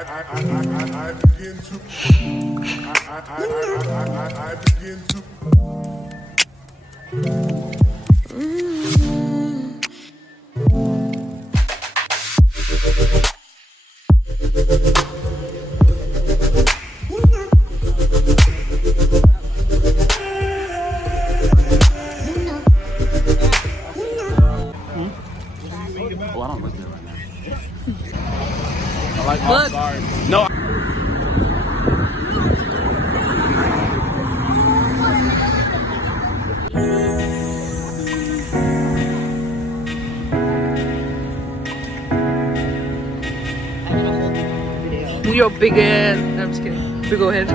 Oh, I don't look good right now. I like my stars. No. Your big ass. No, I'm just kidding. We go ahead.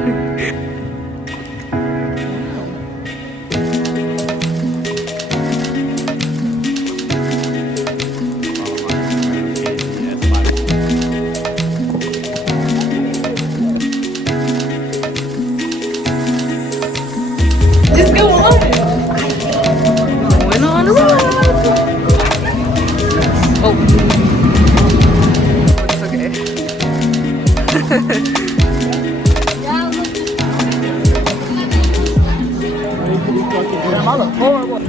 Just go on. Going on a ride. Oh. It's okay. Damn, I look horrible.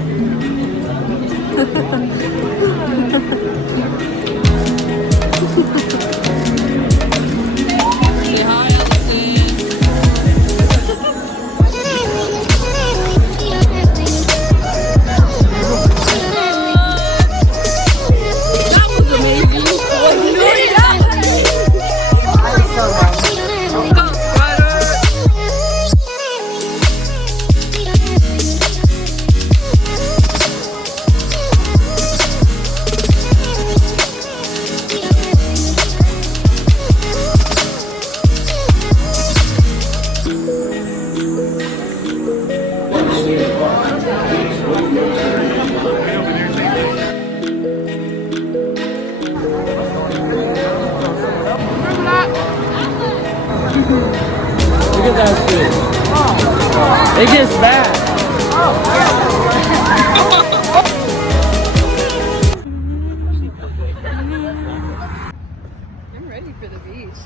Look at that shit. It gets bad. I'm ready for the beach.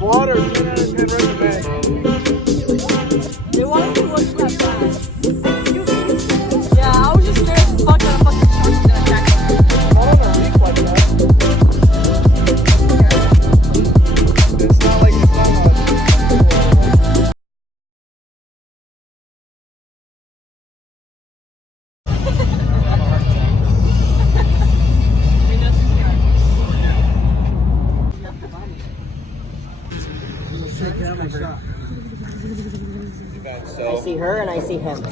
Water, 10 out of 10 recommend. They wanted to look like that. Yeah, I was just scared as fuck that a fucking shark's gonna attack me. Not on a reef like that. It's not like it's not on. her and I see him.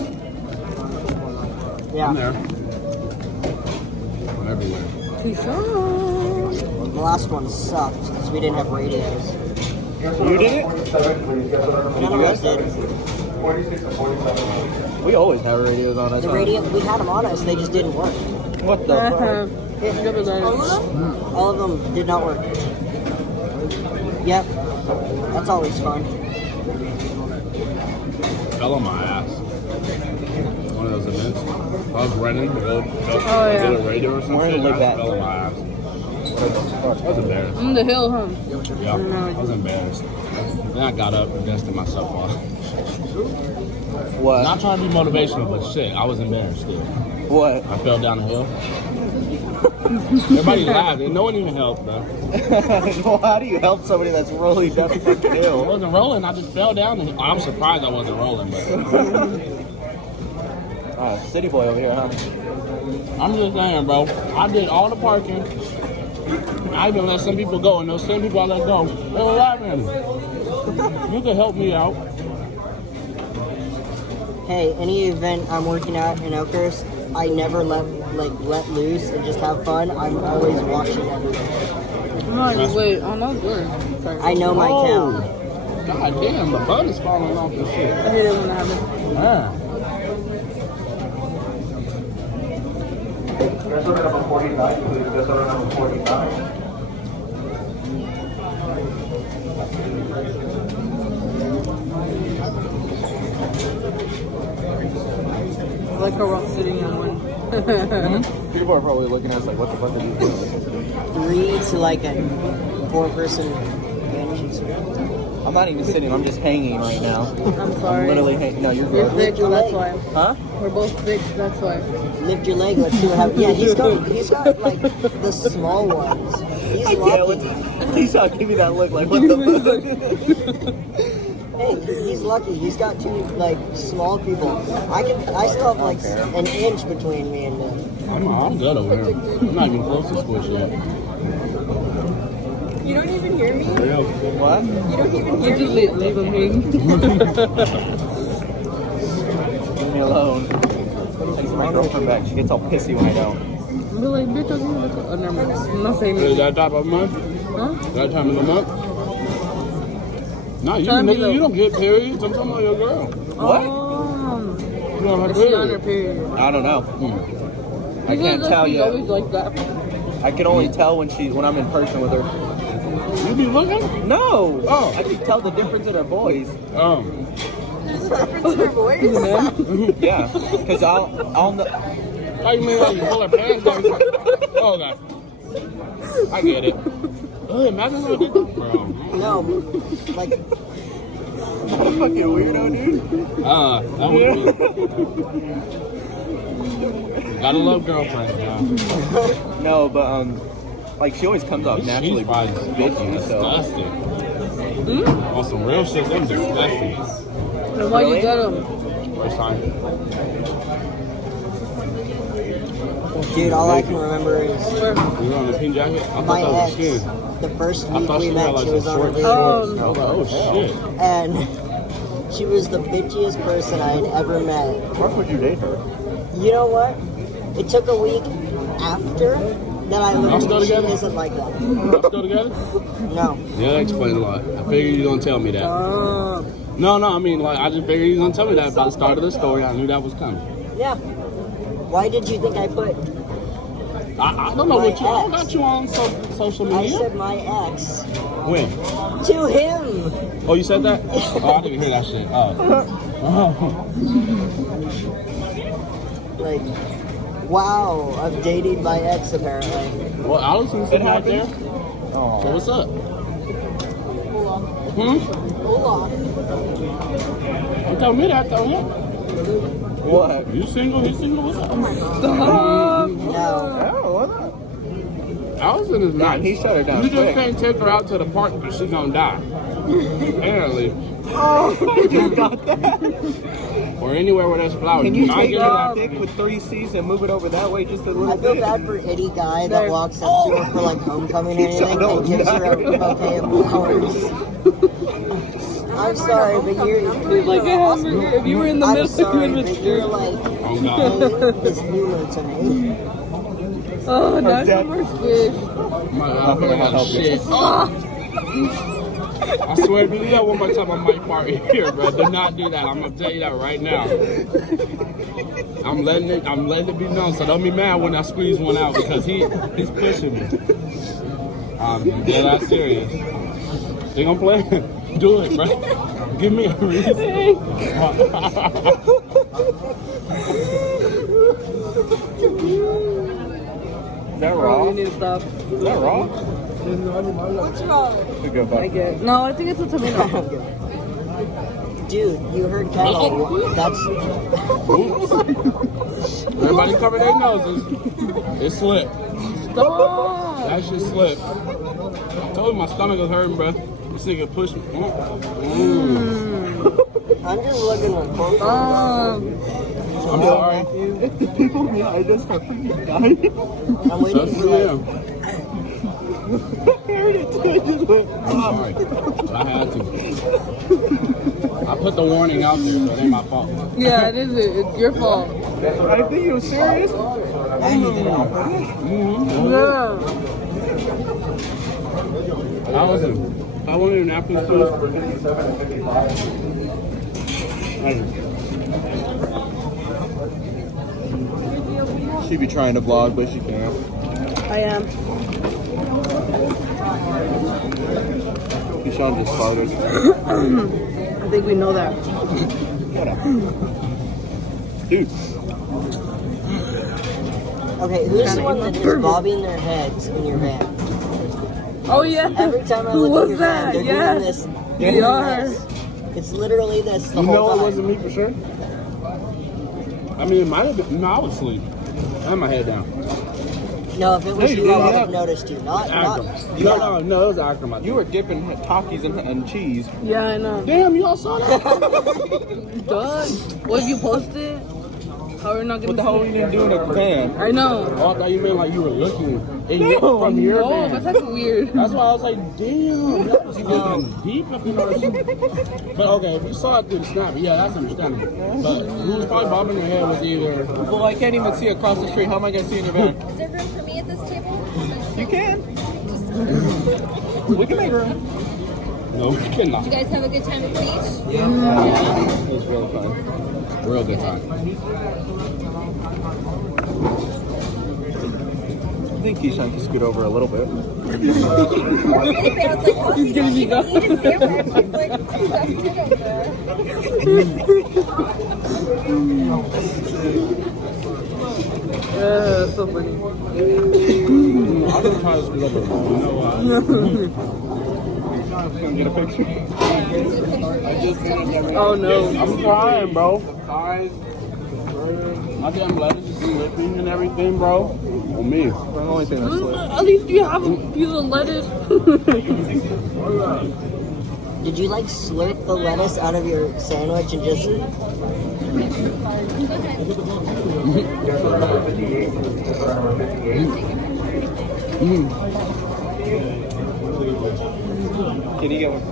Yeah. I'm there. I'm everywhere. The last one sucked because we didn't have radios. You did it? None of us did. We always have radios on us. The radio, we had them on us, they just didn't work. What the fuck? All of them did not work. Yep. That's always fun. Fell on my ass. One of those events. I was running to go get a radio or something. Where did it look at? Fell on my ass. I was embarrassed. In the hill, huh? Yeah, I was embarrassed. Then I got up and dusted myself off. What? Not trying to be motivational, but shit, I was embarrassed still. What? I fell down the hill. Everybody laughed, and no one even helped, though. Well, how do you help somebody that's rolling down the fucking I hill? wasn't rolling, I just fell down the hill. I'm surprised I wasn't rolling, but City boy over here, huh? I'm just saying, bro. I did all the parking. I even let some people go, and those same people I let go, they were laughing at me. You could help me out. Hey, any event I'm working at in Oakhurst, I never let loose and just have fun. I'm always watching everything. Wait, oh no, good. I know my town. God damn, the bun is falling off this shit. I hate it when that happens. Yeah. Restaurant number 49, please. Restaurant number 49. I like how we're all sitting in one. People are probably looking at us like, what the fuck are you doing? 3 to like a 4-person bench. I'm not even sitting, I'm just hanging right now. I'm sorry. I'm literally hanging. No, you're You're good. thick, so that's why. Huh? We're both thick, that's why. Lift your leg. Let's see what happens. Yeah, he's got like the small ones. He's lucky. Please don't give me that look like, what the fuck? Hey, he's lucky. He's got 2 like small people. I still have like an inch between me and him. I'm good over here. I'm not even close to squish yet. You don't even hear me? Yeah. What? You don't even hear Just me? leave him hanging. Leave me alone. I need my girlfriend back. She gets all pissy when I don't. Be like, bitch, I'm gonna look. Oh, never mind. I'm not saying Is anything. that time of the month? Huh? That time of the month? No, you, Time nigga, though. you don't get periods. I'm talking about your girl. What? You don't have Is she on her periods. period? I don't know. I can't tell She's you. always like that. I can only tell when I'm in person with her. You be looking? No! Oh. I can tell the difference in her voice. Oh. There's a difference in her voice? Yeah. Because I'll know. How you mean like you pull her pants down? Oh, God. I get it. Oh, imagine how I did that. Bro. No, like What a fucking weirdo, dude. That would be. Gotta love girlfriends now. No, but, like, she always comes off naturally She's probably bitchy, so. disgusting. On some real shit, them disgusting. Then why you get him? First time. dude, all I can remember is You were on the pink jacket? I thought my that was ex. skin. The first I week thought we she met, had like she was some on her short period. shorts. I was like, oh shit. And she was the bitchiest person I had ever met. Why would you date her? You know what? It took a week after that I Let's learned go that she together? isn't like that. Let's go together? No. Yeah, that explains a lot. I figured you were gonna tell me that. No, I mean, like, I just figured you were gonna tell me that by the start of the story. I knew that was coming. Yeah. Why did you think I put? I don't know what you. I don't ex. got you on social I media. said my ex When? to him. Oh, you said that? Oh, I didn't hear that shit. Oh. Like, wow, I'm dating my ex apparently. Well, Allison's sitting right there. Oh. So what's up? Hola. Don't tell me that, though. Yeah. What? You single? He's single? What's up? No. Oh, what up? Allison is nice. He shut her down You just quick. can't take her out to the park because she's gonna die. Apparently. Oh, you got that? Or anywhere where there's flowers. Can you I take get that it. thick with 3 C's and move it over that way just a little I feel bit? bad for any guy that walks up to her for like homecoming or anything and gives her a bouquet of flowers. I'm sorry, but you're Like a hamburger. If you were in the I'm middle, you sorry, would but have you're been like Oh God. this humor to me. Oh, not some more squish. My God, I got shit. Oh. I swear, if you do that one more time, I might fart here, bro. Do not do that. I'm gonna tell you that right now. I'm letting it be known, so don't be mad when I squeeze one out because he's pushing me. I'm dead ass serious. They gonna play? Do it, bro. Give me a reason. Is that raw? You need to stop. Is that raw? What's wrong? Good go, I bud. get. No, I think it's a tomato. Dude, you heard Kendall. That's Everybody cover their noses. It slipped. Stop. That shit slipped. I told you my stomach was hurting, bro. This nigga pushed me. I'm just looking at both. I'm sorry. The people behind us are freaking dying. I'm waiting That's for for like, them. I'm sorry. But I had to. I put the warning out there, so it ain't my fault. Yeah, it is. It's your fault. I think he was serious. Yeah. How was it? I wanted an apple juice. She be trying to vlog, but she can't. I am. Keyshawn just farted. I think we know that. Dude, okay, who's the one that is bobbing their heads in your van? Oh yeah. Every time I Who look at was your that? van, they're Yeah. doing this. They doing are. this. It's literally this the You whole know it time. wasn't me for sure? I mean, it might have been. No, I was asleep. I had my head down. No, if it was you you, did, I would yeah. have noticed you. Not. Akram. Yeah. No, it was Akram. I think. you were dipping Takis and cheese. Yeah, I know. Damn, you all saw that? Duh. What if you post it? How are we not gonna What the hell see are you it? gonna do in a van? I know. Oh, I thought you meant like you were looking from your Oh, van. that's like weird. That's why I was like, damn, that was looking deep up in our. But okay, if you saw it through the snap, yeah, that's understandable. But who was probably bobbing their head was either. Well, I can't even see across the street. How am I gonna see in your van? Is there room for me at this table? You can. We can make room. No, we cannot. You guys have a good time at the beach? It was real fun. Real good time. I think Keyshawn can scoot over a little bit. He's gonna be gone. Eat a sandwich. He's like stuffed it over. So funny. I'm gonna try to scoot up a little. You know why? Can I get a picture? Oh no. I'm trying, bro. My damn lettuce is slipping and everything, bro. On me. The only thing that's slipped. At least you have a piece of lettuce. Did you like slurp the lettuce out of your sandwich and just? Can you get one?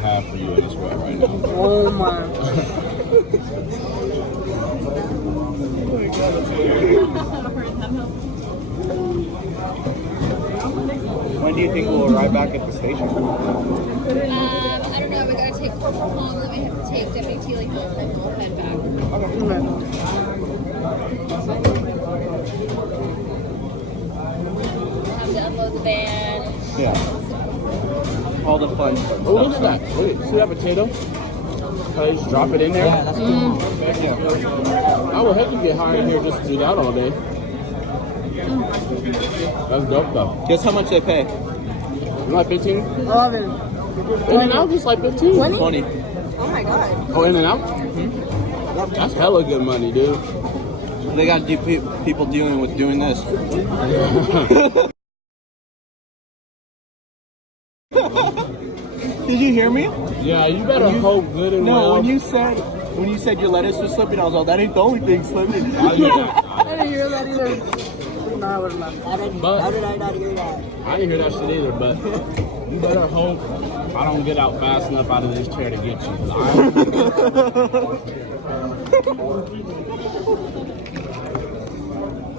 Half for you in this way right now. Oh my. When do you think we'll arrive back at the station? I don't know. We gotta take corporal home, then we have to take WT like home, and then we'll head back. We'll have to unload the van. Yeah. All the fun stuff. Oh, look at that. Look at, see that potato? How you just drop it in there? Yeah, that's cool. I would hate to get high in here just to do that all day. That's dope though. Guess how much they pay? Like 15? 11. In and out just like 15. 20. Oh my god. Oh, in and out? That's hella good money, dude. They got people dealing with doing this. Did you hear me? Yeah, you better hope good and well. No, when you said your lettuce was slipping, I was like, that ain't the only thing slipping. I didn't hear that either. No, I would have left. How did I not hear that? I didn't hear that shit either, but you better hope I don't get out fast enough out of this chair to get you.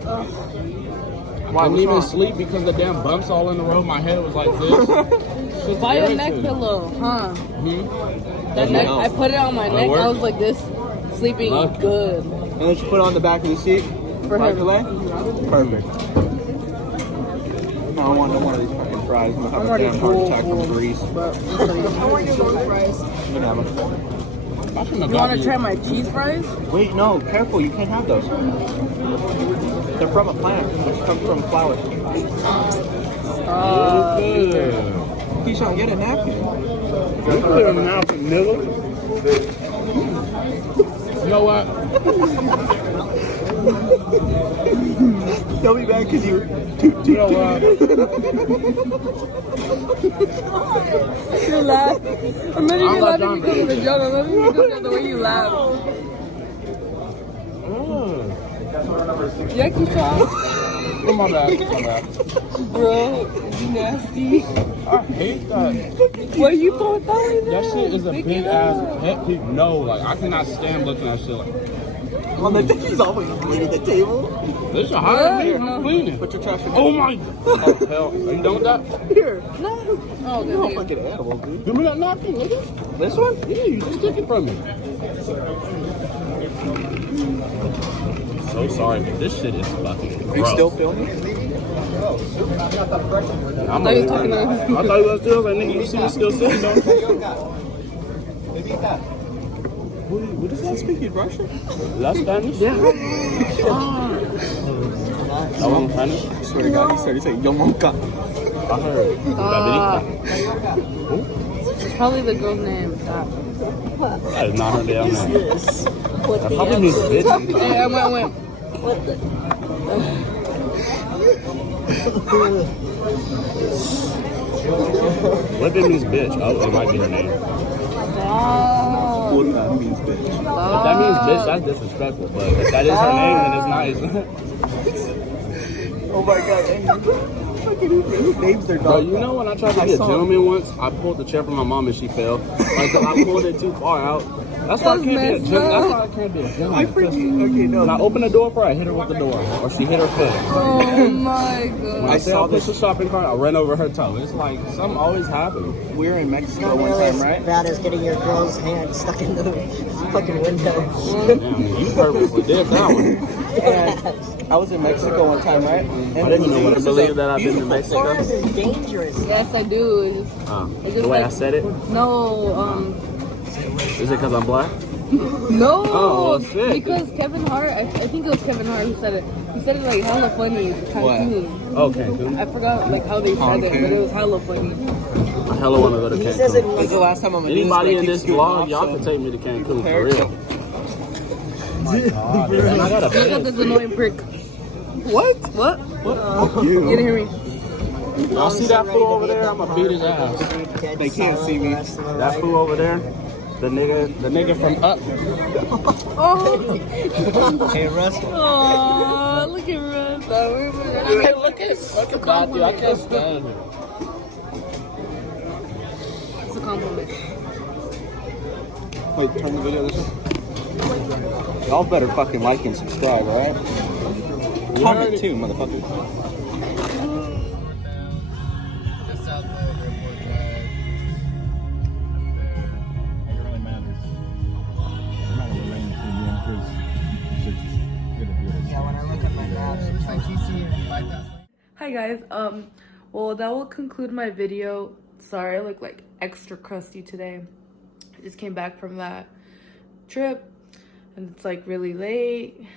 'Cause I couldn't even sleep because the damn bumps all in the road. My head was like this. Buy a neck pillow, huh? That neck, I put it on my neck. I was like this, sleeping good. And then you put it on the back of the seat. For right him. away? Perfect. No, I want no one of these fucking fries. I'm gonna have a damn heart attack from grease. I want your long fries. Whatever. You want to try my cheese fries? Wait, no, careful. You can't have those. They're from a plant. They come from flowers. Keyshawn, get a napkin. Get a napkin, nigga. You know what? Don't be mad because you know what? You laugh. I'm not even laughing because of the joke. I'm laughing because of the way you laugh. Yeah, Keyshawn. Oh, my bad. My bad. Bro, you nasty. I hate that. Why you throw it that way then? That shit is a big ass pet peeve. No, like I cannot stand looking at shit like on the he's always cleaning the table. this is hard to I'm cleaning. Put your trash in. Oh my god. Oh hell. Are you done with that? Here. No. Oh, You're a okay. fucking animal, dude. Give me that napkin, nigga. This one? Yeah, you just took it from me. So sorry, but this shit is fucking gross. Are you still filming? I'm I thought you were talking to I thought you was still like, nigga, you see me still sitting, don't you? What does that speak in Russian? Is that Spanish? Yeah. That wasn't Spanish? I swear to God, he started saying Yomonka. I heard. It's probably the girl's name. That is not her damn name. What That the probably means bitch. Yeah, I went. What if it means bitch? Oh, it might be her name. What that means, bitch. If that means bitch, that's disrespectful. But if that is her name, then it's not. Oh my God. Who names their Bro, dog? you know when I tried to be a gentleman once, I pulled the chair from my mom and she fell. Like, I pulled it too far out. That's why I can't be a gentleman. That's why I can't be a gentleman. I freaking okay. No, When I open the door for her, I hit her with the door, or she hit her foot. Oh my god. When I say I'll push the shopping cart, I ran over her toe. It's like something always happens. we were in Mexico Not one nearly as time, right? bad as getting your girl's hand stuck in the fucking window. Damn, you purposely did that one. And I was in Mexico one time, right? And I didn't even want to believe that I've been to Mexico. This is dangerous. Yes, I do. It's The way I said it, no, is it because I'm black? no. Oh, well, shit. Because Kevin Hart, I think it was Kevin Hart who said it. He said it like hella funny. Cancun. Okay, I forgot like how they said it, but it was hella funny. I hella want to go to He says it Cancun. This is the last time I'm gonna do Anybody in this, this vlog, y'all can take me to Cancun for real. And I got a Look at bed. this annoying prick. What? What? You. You didn't hear me? Y'all see that fool over there? I'm gonna beat his ass. They can't see me. That fool over there, the nigga from Up. Oh, Hey, Russell. oh, look at Russ. Hey, look at Matthew. I can't stand it. It's a compliment. Wait, turn the video this way. Y'all better fucking like and subscribe, alright? Comment too, motherfucker. Yeah, when I look at my maps, it's like Hi guys, well that will conclude my video. Sorry, I look like extra crusty today. I just came back from that trip and it's like really late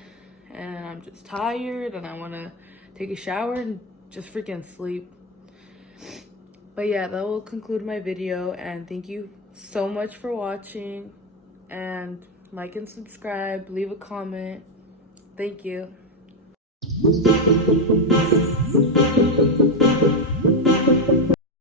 and I'm just tired and I want to take a shower and just freaking sleep. But yeah, that will conclude my video and thank you so much for watching, and like and subscribe, leave a comment. Thank you.